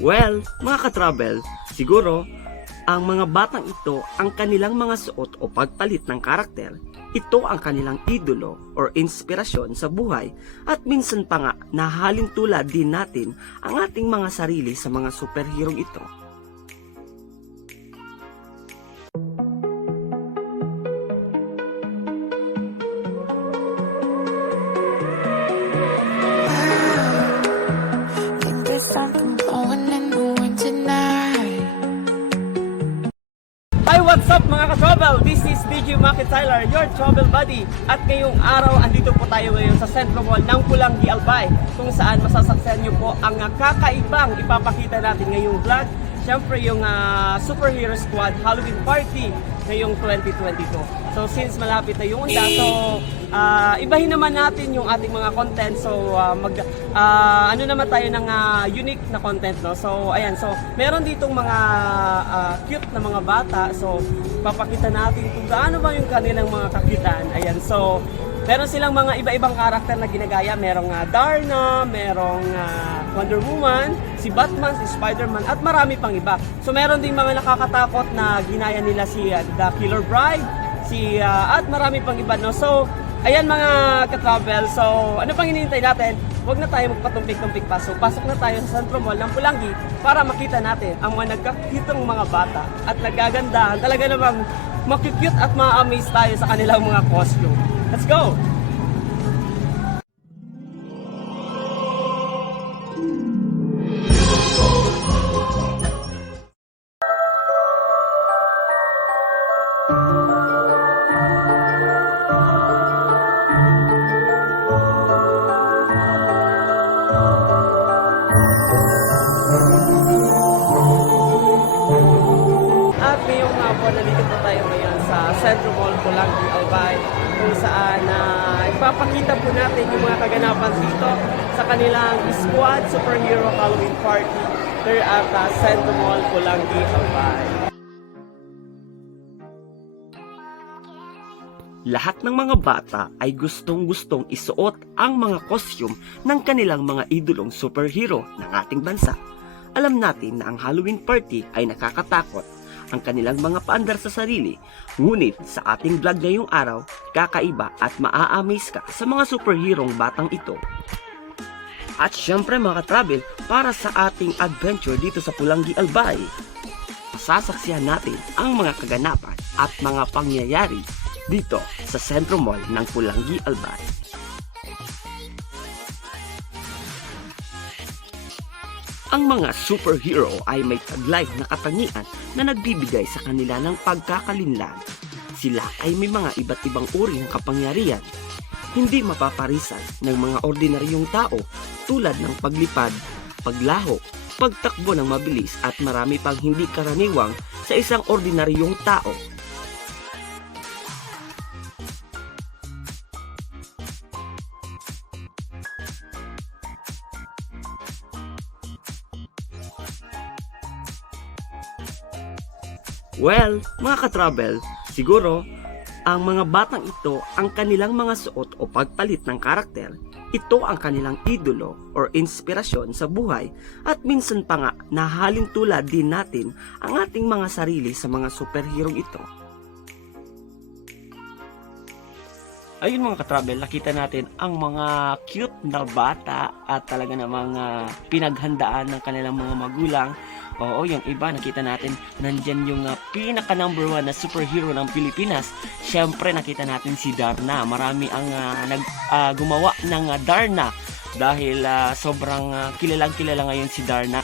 Well, mga ka-travel, siguro, ang mga batang ito, ang kanilang mga suot o pagpalit ng karakter, ito ang kanilang idolo or inspirasyon sa buhay at minsan pa nga nahalin tulad din natin ang ating mga sarili sa mga superhero ito. Think there's something going in the wind tonight. Hi, what's up mga ka-travel? This is DJ Maki Tyler, your travel buddy. At ngayong araw, andito po tayo ngayon sa Centro Mall ng Pulangi, Albay, kung saan masasaksihan nyo po ang kakaibang ipapakita natin ngayong vlog. Siyempre yung Superhero Squad Halloween Party ngayong 2022. So since malapit na yung unda, so ibahin naman natin yung ating mga content. So ano naman tayo ng unique na content, no? So ayan, so meron ditong mga cute na mga bata. So papakita natin kung gaano ba yung kanilang mga kakitaan. Ayan, so meron silang mga iba-ibang karakter na ginagaya. Merong Darna, merong Wonder Woman, si Batman, si Spider-Man, at marami pang iba. So meron din mga nakakatakot na ginaya nila si The Killer Bride, at marami pang iba, no? So ayan mga ka-travel, so ano pang hinihintay natin? Huwag na tayo magpatumpik-tumpik pa. So pasok na tayo sa Centro Mall ng Pulangi para makita natin ang mga nagkakitong mga bata at nagagandahan. Talaga namang makikute at ma-amaze tayo sa kanilang mga costume. Let's go! At ngayong hapon, nandito po tayo ngayon sa Centro Mall, Pulangi, Albay, kung saan ipapakita po natin yung mga kaganapan dito sa kanilang Squad Superhero Halloween Party here at Centro Mall, Pulangi, Albay. Lahat ng mga bata ay gustong-gustong isuot ang mga costume ng kanilang mga idolong superhero ng ating bansa. Alam natin na ang Halloween party ay nakakatakot, ang kanilang mga paandar sa sarili, ngunit sa ating vlog ngayong araw, kakaiba at maa-amaze ka sa mga superherong batang ito. At syempre mga ka-travel, para sa ating adventure dito sa Pulangi, Albay, masasaksihan natin ang mga kaganapan at mga pangyayari dito sa Centro Mall ng Pulangi, Albay. Ang mga superhero ay may taglay na katangian na nagbibigay sa kanila ng pagkakalinlang. Sila ay may mga iba't ibang uri ng kapangyarihan, hindi mapaparisan ng mga ordinaryong tao tulad ng paglipad, paglaho, pagtakbo ng mabilis at marami pang hindi karaniwang sa isang ordinaryong tao. Well, mga ka-travel, siguro, ang mga batang ito, ang kanilang mga suot o pagpalit ng karakter, ito ang kanilang idolo or inspirasyon sa buhay at minsan pa nga nahalin tulad din natin ang ating mga sarili sa mga superhero ito. Ayun mga ka-travel, nakita natin ang mga cute na bata at talaga namang pinaghandaan ng kanilang mga magulang. Oo, yung iba nakita natin nandyan yung pinaka number 1 na superhero ng Pilipinas. Syempre nakita natin si Darna. Marami ang gumawa ng Darna dahil sobrang kilalang kilala ngayon si Darna.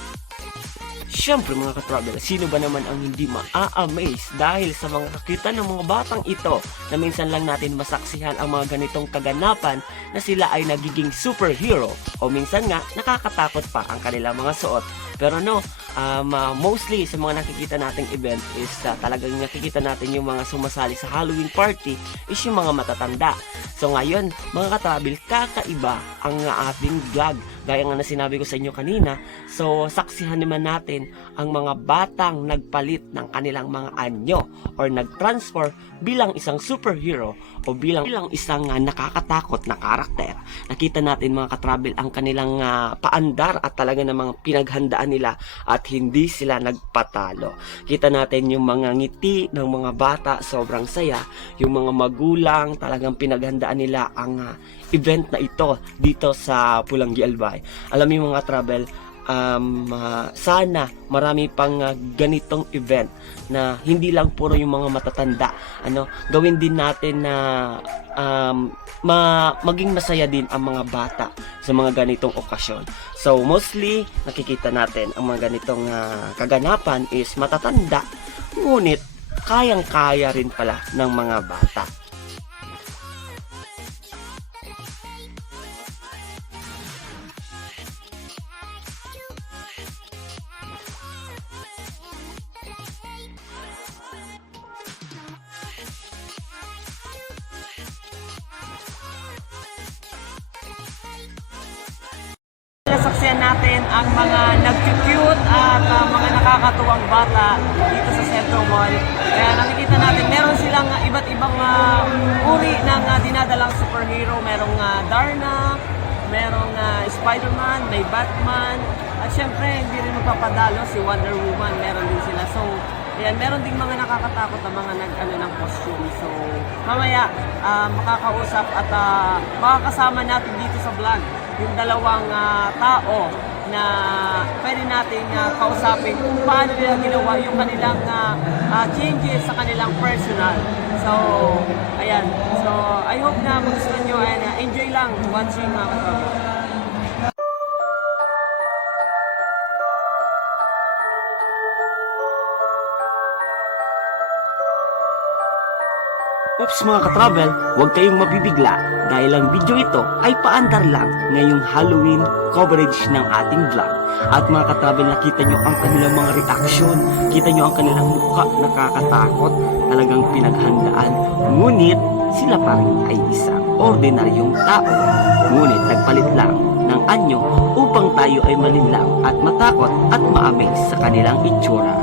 Siyempre mga ka-travel, sino ba naman ang hindi ma-amaze dahil sa mga kakita ng mga batang ito na minsan lang natin masaksihan ang mga ganitong kaganapan na sila ay nagiging superhero o minsan nga nakakatakot pa ang kanilang mga suot. Pero no, mostly sa mga nakikita nating event is talagang nakikita natin yung mga sumasali sa Halloween party is yung mga matatanda. So ngayon mga ka-travel, kakaiba ang ating vlog gaya nga na sinabi ko sa inyo kanina. So, saksihan naman natin ang mga batang nagpalit ng kanilang mga anyo or nag-transfer bilang isang superhero o bilang isang nakakatakot na karakter. Nakita natin mga katravel ang kanilang paandar at talaga namang pinaghandaan nila at hindi sila nagpatalo. Kita natin yung mga ngiti ng mga bata, sobrang saya. Yung mga magulang, talagang pinaghandaan nila ang event na ito dito sa Pulangi Albay. Alam niyo mga travel, sana marami pang ganitong event na hindi lang puro yung mga matatanda. Gawin din natin na maging masaya din ang mga bata sa mga ganitong okasyon. So mostly nakikita natin ang mga ganitong kaganapan is matatanda, ngunit kayang-kaya rin pala ng mga bata. Nasaksihan natin ang mga nag-cute at mga nakakatuwang bata dito sa Centro Mall. Kaya nakikita natin, meron silang iba't ibang uri ng dinadalang superhero. Merong Darna, merong Spider-Man, may Batman, at syempre hindi rin magpapadalo si Wonder Woman, meron din sila. So, ayan, meron ding mga nakakatakot na mga ng costume. So, mamaya makakausap at makakasama natin dito sa vlog yung dalawang tao na pwede natin kausapin kung paano nila ginawa yung kanilang changes sa kanilang personal. So, ayan. So, I hope na magustuhan nyo and enjoy lang watching mga kasama. Oops mga ka-travel, huwag kayong mabibigla dahil ang video ito ay paandar lang ngayong Halloween coverage ng ating vlog. At mga ka-travel, nakita nyo ang kanilang mga reaction, kita nyo ang kanilang mukha, nakakatakot, talagang pinaghandaan. Ngunit sila pa rin ay isang ordinaryong tao. Ngunit nagpalit lang ng anyo upang tayo ay malinlang at matakot at ma-amaze sa kanilang itsura.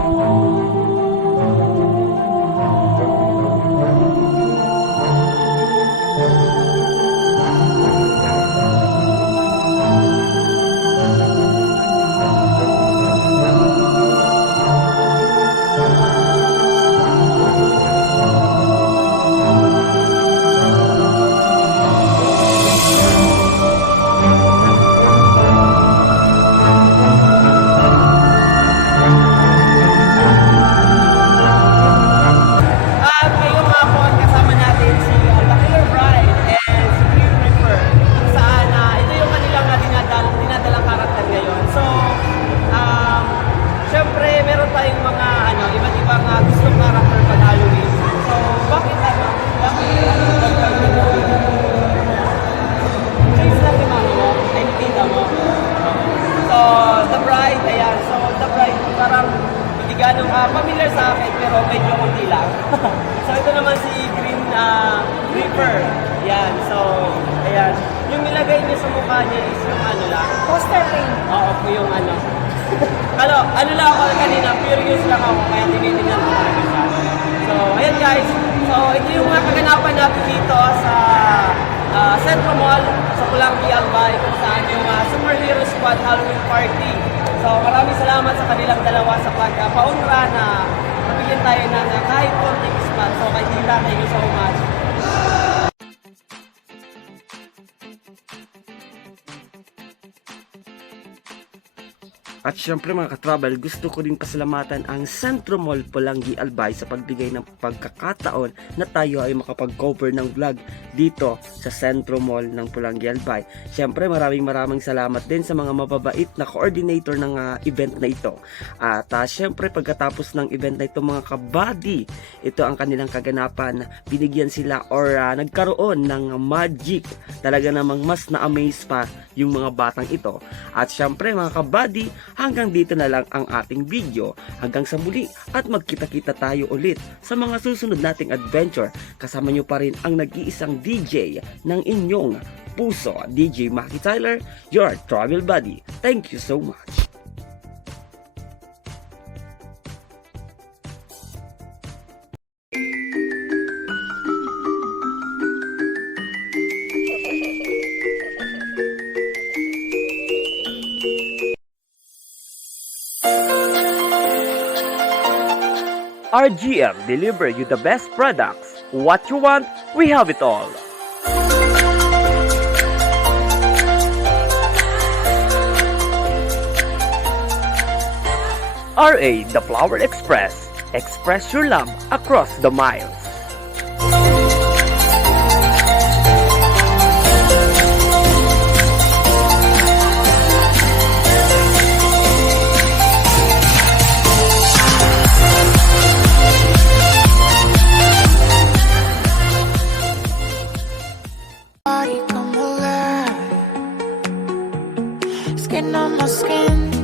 Familiar sa akin pero medyo konti lang. So ito naman si Green Reaper. Yan. So, ayan. Yung nilagay niya sa mukha niya is yung ano lang. Poster paint. Oo, po yung ano. Ano lang ako kanina, curious lang ako kaya tinitingnan ko talaga siya. So, ayan guys. So, ito yung mga kaganapan natin dito sa Centro Mall sa Pulangi Albay kung saan yung Superhero Squad Halloween Party. So maraming salamat sa kanilang dalawa sa pagpaunra na mabigyan tayo ng kahit konting spot. So kay Tita, thank you so much. At syempre mga ka-travel, gusto ko din pasalamatan ang Centro Mall Pulangi Albay sa pagbigay ng pagkakataon na tayo ay makapag-cover ng vlog dito sa Centro Mall ng Pulangi Albay. Syempre maraming salamat din sa mga mababait na coordinator ng event na ito. At syempre pagkatapos ng event na ito mga kabady, ito ang kanilang kaganapan. Binigyan sila or nagkaroon ng magic. Talaga namang mas na-amaze pa yung mga batang ito. At syempre mga kabady, Hanggang dito na lang ang ating video. Hanggang sa muli at magkita-kita tayo ulit sa mga susunod nating adventure. Kasama nyo pa rin ang nag-iisang DJ ng inyong puso, DJ Maki Tyler, your travel buddy. Thank you so much. RGM deliver you the best products. What you want, we have it all. RA The Flower Express. Express your love across the miles. Body come alive. Skin on my skin.